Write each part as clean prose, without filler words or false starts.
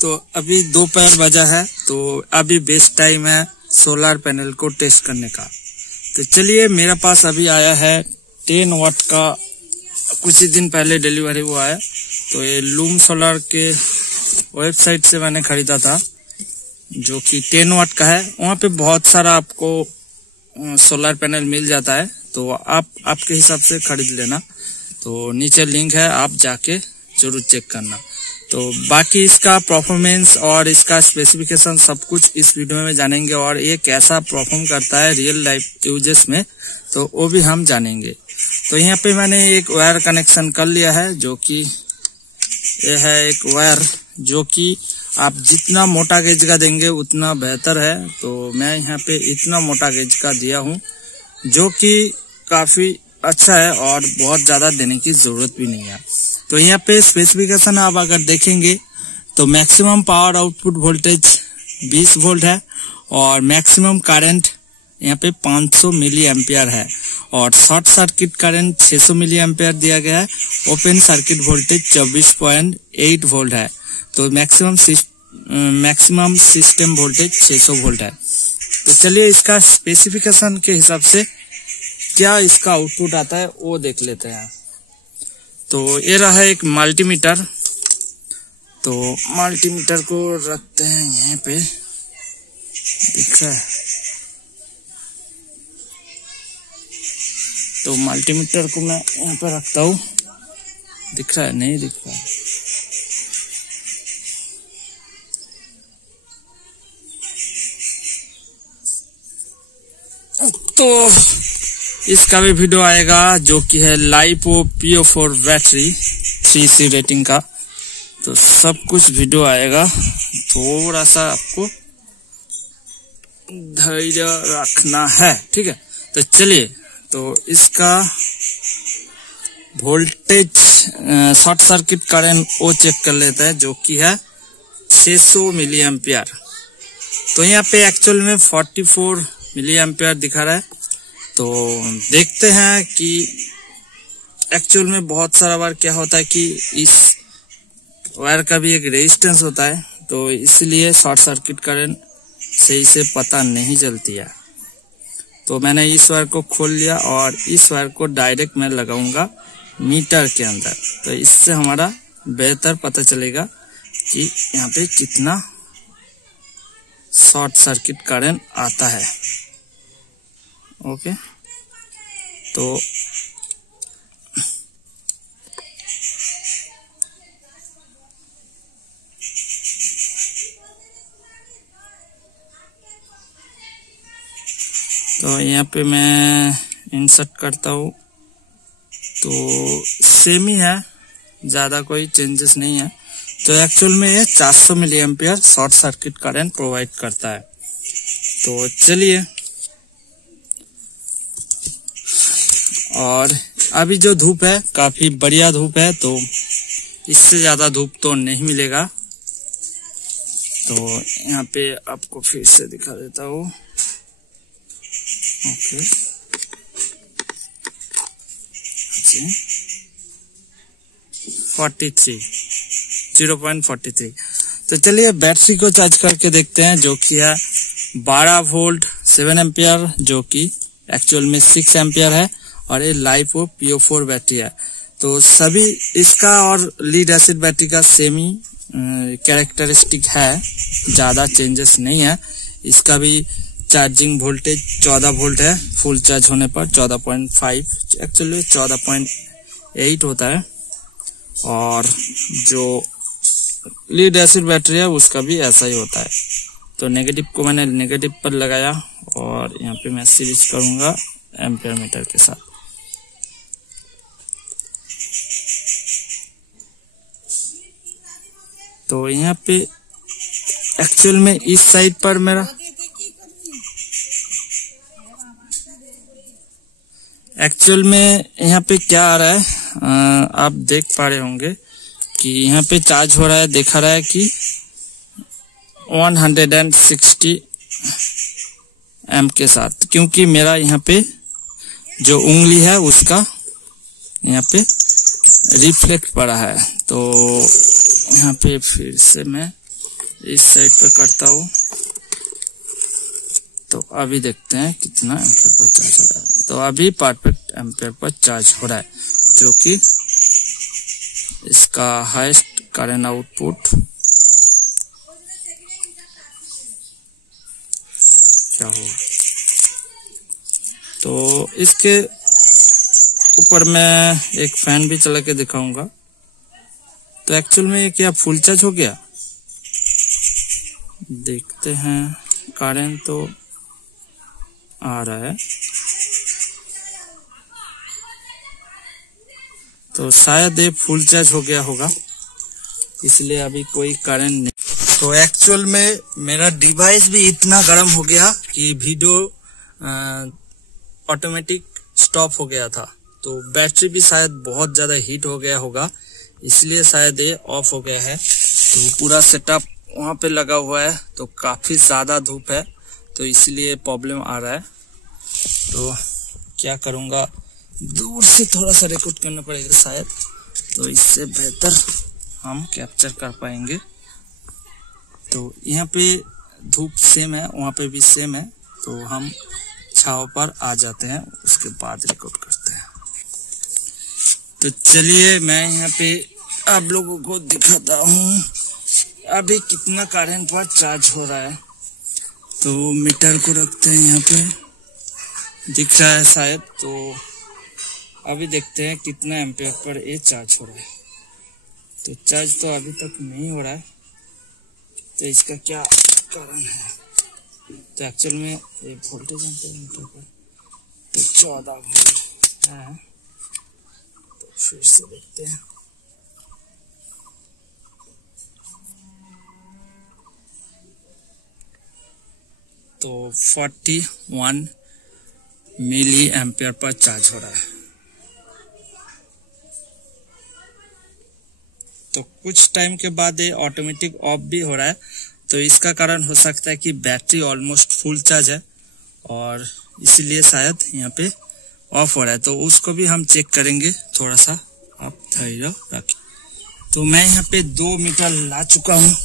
तो अभी दोपहर बजा है, तो अभी बेस्ट टाइम है सोलर पैनल को टेस्ट करने का। तो चलिए, मेरे पास अभी आया है 10 वाट का, कुछ ही दिन पहले डिलीवरी हुआ है। तो ये लूम सोलर के वेबसाइट से मैंने खरीदा था, जो कि 10 वाट का है। वहाँ पे बहुत सारा आपको सोलर पैनल मिल जाता है, तो आप आपके हिसाब से खरीद लेना। तो नीचे लिंक है, आप जाके जरूर चेक करना। तो बाकी इसका परफॉर्मेंस और इसका स्पेसिफिकेशन सब कुछ इस वीडियो में जानेंगे, और ये कैसा परफॉर्म करता है रियल लाइफ यूजेस में, तो वो भी हम जानेंगे। तो यहाँ पे मैंने एक वायर कनेक्शन कर लिया है, जो कि ये है एक वायर, जो कि आप जितना मोटा गेज का देंगे उतना बेहतर है। तो मैं यहाँ पे इतना मोटा गेज का दिया हूँ, जो कि काफी अच्छा है और बहुत ज्यादा देने की जरूरत भी नहीं है। तो यहाँ पे स्पेसिफिकेशन आप अगर देखेंगे तो maximum power output voltage 20 volt है, और मैक्सिमम करंट यहाँ पे 500 मिली एम्पियर है, और short circuit current 600 milliampere दिया गया है। ओपन सर्किट वोल्टेज 24.8 वोल्ट है। तो मैक्सिमम सिस्टम वोल्टेज 600 वोल्ट है। तो चलिए, इसका स्पेसिफिकेशन के हिसाब से क्या इसका आउटपुट आता है वो देख लेते हैं। तो ये रहा एक मल्टीमीटर। तो मल्टीमीटर को रखते हैं यहाँ पे, दिख रहा है। तो मल्टीमीटर को मैं यहाँ पे रखता हूँ, दिख रहा है? नहीं दिख रहा है। तो इसका भी वीडियो आएगा, जो कि है LiPo PO4 battery 3C rating का। तो सब कुछ वीडियो आएगा, थोड़ा सा आपको धैर्य रखना है, ठीक है। तो चलिए, तो इसका वोल्टेज शॉर्ट सर्किट करंट वो चेक कर लेते हैं, जो कि है 600 मिली एम्पियर। तो यहाँ पे एक्चुअल में 44 मिली एम्पियर दिखा रहा है। तो देखते हैं कि एक्चुअल में बहुत सारा बार क्या होता है कि इस वायर का भी एक रेजिस्टेंस होता है, तो इसलिए शॉर्ट सर्किट करंट सही से पता नहीं चलती है। तो मैंने इस वायर को खोल लिया, और इस वायर को डायरेक्ट मैं लगाऊंगा मीटर के अंदर। तो इससे हमारा बेहतर पता चलेगा कि यहाँ पे कितना शॉर्ट सर्किट करंट आता है। ओके, तो यहाँ पे मैं इंसर्ट करता हूँ। तो सेम ही है, ज्यादा कोई चेंजेस नहीं है। तो एक्चुअल में ये 400 milliampere short circuit current provide करता है। तो चलिए, और अभी जो धूप है काफी बढ़िया धूप है, तो इससे ज्यादा धूप तो नहीं मिलेगा। तो यहाँ पे आपको फिर से दिखा देता हूँ। ओके, 0.43। तो चलिए, बैटरी को चार्ज करके देखते हैं, जो कि है 12 वोल्ट 7 एम्पियर, जो कि एक्चुअल में 6 एम्पियर है, और ये LiPo PO4 बैटरी है। तो सभी इसका और लीड एसिड बैटरी का सेम ही कैरेक्टरिस्टिक है, ज्यादा चेंजेस नहीं है। इसका भी चार्जिंग वोल्टेज 14 वोल्ट है, फुल चार्ज होने पर 14.5, एक्चुअली 14.8 होता है। और जो लीड एसिड बैटरी है उसका भी ऐसा ही होता है। तो नेगेटिव को मैंने नेगेटिव पर लगाया, और यहाँ पे मैं सीरीज करूंगा एम्पियर मीटर के साथ। तो यहाँ पे एक्चुअल में इस साइड पर मेरा एक्चुअल में यहाँ पे क्या आ रहा है, आप देख पा रहे होंगे कि यहाँ पे चार्ज हो रहा है, दिखा रहा है कि 160 एम्प के साथ, क्योंकि मेरा यहाँ पे जो उंगली है उसका यहाँ पे रिफ्लेक्ट पड़ा है। तो यहाँ पे फिर से मैं इस साइड पे करता हूँ तो अभी देखते हैं कितना एम्पेयर पर चार्ज हो रहा है। तो अभी परफेक्ट एम्पेयर पर चार्ज हो रहा है, जो कि इसका हाईएस्ट करंट आउटपुट क्या हो। तो इसके ऊपर मैं एक फैन भी चला के दिखाऊंगा। तो एक्चुअल में ये क्या फुल चार्ज हो गया, देखते हैं। करंट तो आ रहा है, तो शायद ये फुल चार्ज हो गया होगा, इसलिए अभी कोई करंट नहीं। तो एक्चुअल में मेरा डिवाइस भी इतना गर्म हो गया कि वीडियो ऑटोमेटिक स्टॉप हो गया था। तो बैटरी भी शायद बहुत ज्यादा हीट हो गया होगा, इसलिए शायद ये ऑफ हो गया है। तो पूरा सेटअप वहां पे लगा हुआ है, तो काफी ज्यादा धूप है, तो इसलिए प्रॉब्लम आ रहा है। तो क्या करूंगा, दूर से थोड़ा सा रिकॉर्ड करना पड़ेगा शायद, तो इससे बेहतर हम कैप्चर कर पाएंगे। तो यहाँ पे धूप सेम है, वहां पे भी सेम है, तो हम छाव पर आ जाते हैं, उसके बाद रिकॉर्ड करते हैं। तो चलिए मैं यहाँ पे आप लोगों को दिखाता हूँ अभी कितना करंट पर चार्ज हो रहा है। तो मीटर को रखते हैं यहाँ पे, दिख रहा है शायद। तो अभी देखते हैं कितना एम्पेयर पर ये चार्ज हो रहा है। तो चार्ज तो अभी तक नहीं हो रहा है, तो इसका क्या कारण है। तो एक्चुअल में ये वोल्टेज एम्पेयर पर तो 14 वोल्ट है। तो फिर से देखते हैं। तो 41 मिली एम्पेयर पर चार्ज हो रहा है। तो कुछ टाइम के बाद ये ऑटोमेटिक ऑफ भी हो रहा है, तो इसका कारण हो सकता है कि बैटरी ऑलमोस्ट फुल चार्ज है और इसीलिए शायद यहाँ पे ऑफ हो रहा है। तो उसको भी हम चेक करेंगे, थोड़ा सा आप धैर्य रखिए। तो मैं यहाँ पे 2 मीटर ला चुका हूँ,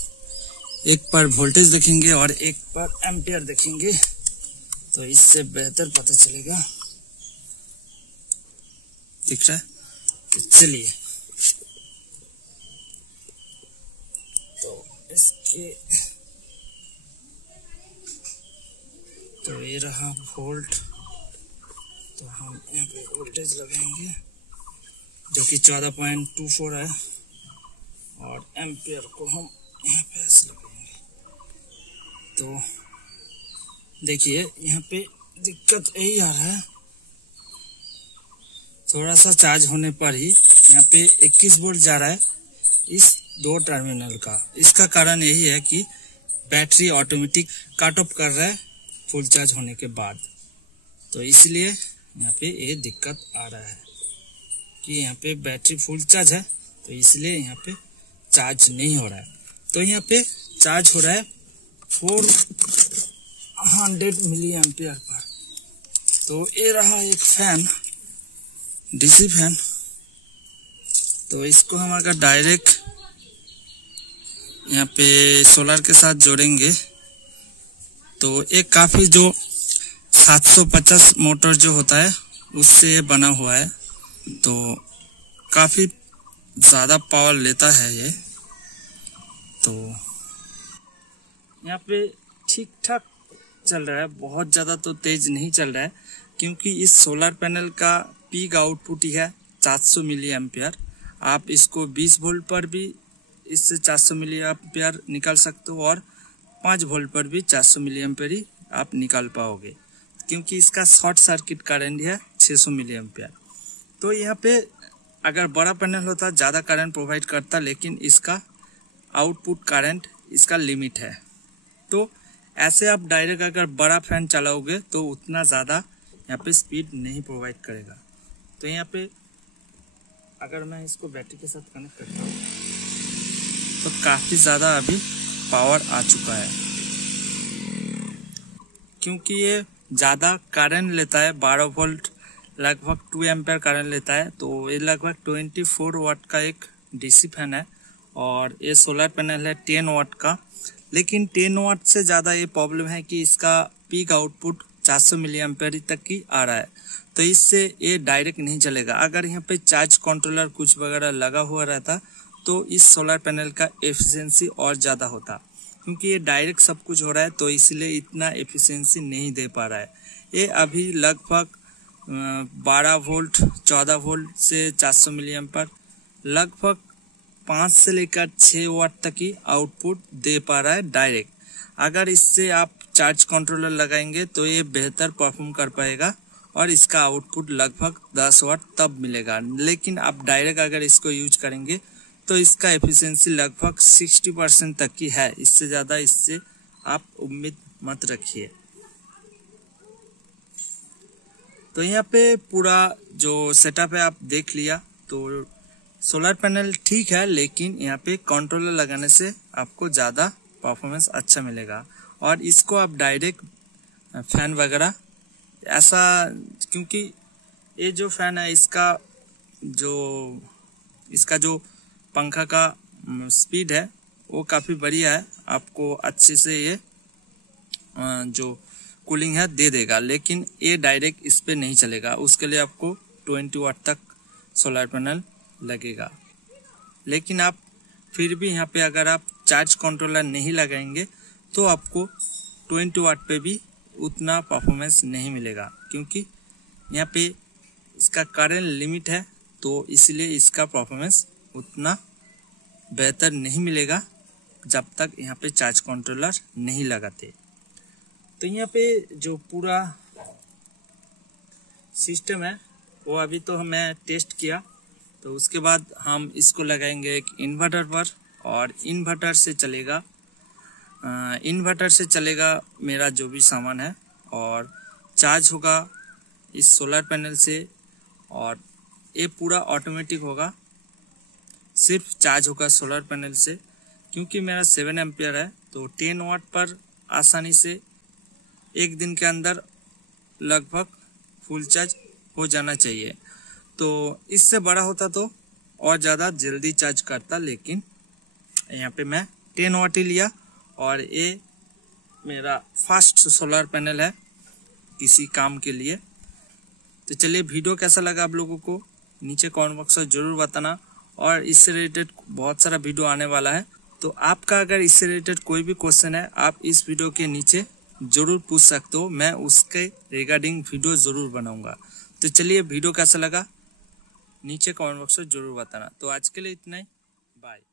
एक पर वोल्टेज देखेंगे और एक पर एम्पेयर देखेंगे, तो इससे बेहतर पता चलेगा। दिख रहा है? तो चलिए, तो इसके तो ये रहा वोल्ट। तो हम यहाँ पे वोल्टेज लगाएंगे जो कि 14.24 है, और एम्पेयर को हम यहाँ पे ऐसे लगाएंगे। तो देखिए यहाँ पे दिक्कत यही आ रहा है, थोड़ा सा चार्ज होने पर ही यहाँ पे 21 वोल्ट जा रहा है इस 2 टर्मिनल का। इसका कारण यही है कि बैटरी ऑटोमेटिक कट ऑफ कर रहा है फुल चार्ज होने के बाद। तो इसलिए यहाँ पे ये दिक्कत आ रहा है कि यहाँ पे बैटरी फुल चार्ज है, तो इसलिए यहाँ पे चार्ज नहीं हो रहा है। तो यहाँ पे चार्ज हो रहा है 400 मिली एम्पियर पर। तो ये रहा एक फैन, डीसी फैन। तो इसको हम अगर डायरेक्ट यहाँ पे सोलर के साथ जोड़ेंगे तो एक काफी जो 750 मोटर जो होता है उससे बना हुआ है, तो काफी ज्यादा पावर लेता है ये। तो यहाँ पे ठीक ठाक चल रहा है, बहुत ज़्यादा तो तेज नहीं चल रहा है, क्योंकि इस सोलर पैनल का पीक आउटपुट ही है 400 मिली एम्पियर। आप इसको 20 वोल्ट पर भी इससे 400 मिली एम्पियर निकाल सकते हो, और 5 वोल्ट पर भी 400 मिली एम्पियर ही आप निकाल पाओगे, क्योंकि इसका शॉर्ट सर्किट करंट है 600 मिली एम्पियर। तो यहाँ पे अगर बड़ा पैनल होता ज़्यादा करंट प्रोवाइड करता, लेकिन इसका आउटपुट करंट इसका लिमिट है। तो ऐसे आप डायरेक्ट अगर बड़ा फैन चलाओगे तो उतना ज़्यादा यहाँ पे स्पीड नहीं प्रोवाइड करेगा। तो यहाँ पे अगर मैं इसको बैटरी के साथ कनेक्ट करता हूँ तो काफ़ी ज़्यादा अभी पावर आ चुका है, क्योंकि ये ज़्यादा करंट लेता है। 12 वोल्ट लगभग 2 एम्पेयर करंट लेता है। तो ये लगभग 24 वाट का एक डीसी फैन है, और ये सोलर पैनल है 10 वाट का, लेकिन 10 वाट से ज़्यादा ये प्रॉब्लम है कि इसका पीक आउटपुट 400 मिली एम्पेयर तक की आ रहा है, तो इससे ये डायरेक्ट नहीं चलेगा। अगर यहाँ पे चार्ज कंट्रोलर कुछ वगैरह लगा हुआ रहता तो इस सोलर पैनल का एफिशिएंसी और ज़्यादा होता, क्योंकि ये डायरेक्ट सब कुछ हो रहा है तो इसलिए इतना एफिशिएंसी नहीं दे पा रहा है। ये अभी लगभग 12 वोल्ट 14 वोल्ट से 400 मिली एम्पेयर लगभग 5 से लेकर 6 वाट तक की आउटपुट दे पा रहा है डायरेक्ट। अगर इससे आप चार्ज कंट्रोलर लगाएंगे तो ये बेहतर परफॉर्म कर पाएगा और इसका आउटपुट लगभग 10 वाट तब मिलेगा। लेकिन आप डायरेक्ट अगर इसको यूज करेंगे तो इसका एफिशिएंसी लगभग 60% तक की है, इससे ज़्यादा इससे आप उम्मीद मत रखिए। तो यहाँ पे पूरा जो सेटअप है आप देख लिया। तो सोलर पैनल ठीक है, लेकिन यहाँ पे कंट्रोलर लगाने से आपको ज़्यादा परफॉर्मेंस अच्छा मिलेगा। और इसको आप डायरेक्ट फैन वगैरह ऐसा, क्योंकि ये जो फैन है इसका जो पंखा का स्पीड है वो काफ़ी बढ़िया है, आपको अच्छे से ये जो कूलिंग है दे देगा। लेकिन ये डायरेक्ट इस पे नहीं चलेगा, उसके लिए आपको 20 वाट तक सोलर पैनल लगेगा। लेकिन आप फिर भी यहाँ पे अगर आप चार्ज कंट्रोलर नहीं लगाएंगे तो आपको 20 वाट पे भी उतना परफॉर्मेंस नहीं मिलेगा, क्योंकि यहाँ पे इसका करंट लिमिट है, तो इसलिए इसका परफॉर्मेंस उतना बेहतर नहीं मिलेगा जब तक यहाँ पे चार्ज कंट्रोलर नहीं लगाते। तो यहाँ पे जो पूरा सिस्टम है वो अभी तो मैं टेस्ट किया, तो उसके बाद हम इसको लगाएंगे एक इन्वर्टर पर और इन्वर्टर से चलेगा मेरा जो भी सामान है और चार्ज होगा इस सोलर पैनल से। और ये पूरा ऑटोमेटिक होगा, सिर्फ चार्ज होगा सोलर पैनल से। क्योंकि मेरा 7 एम्पियर है तो 10 वाट पर आसानी से एक दिन के अंदर लगभग फुल चार्ज हो जाना चाहिए। तो इससे बड़ा होता तो और ज़्यादा जल्दी चार्ज करता, लेकिन यहाँ पे मैं 10 वाट ही लिया। और ये मेरा फर्स्ट सोलर पैनल है किसी काम के लिए। तो चलिए, वीडियो कैसा लगा आप लोगों को नीचे कमेंट बॉक्स में ज़रूर बताना। और इससे रिलेटेड बहुत सारा वीडियो आने वाला है, तो आपका अगर इससे रिलेटेड कोई भी क्वेश्चन है आप इस वीडियो के नीचे ज़रूर पूछ सकते हो, मैं उसके रिगार्डिंग वीडियो ज़रूर बनाऊंगा। तो चलिए, वीडियो कैसा लगा नीचे कमेंट बॉक्स में ज़रूर बताना। तो आज के लिए इतना ही, बाय।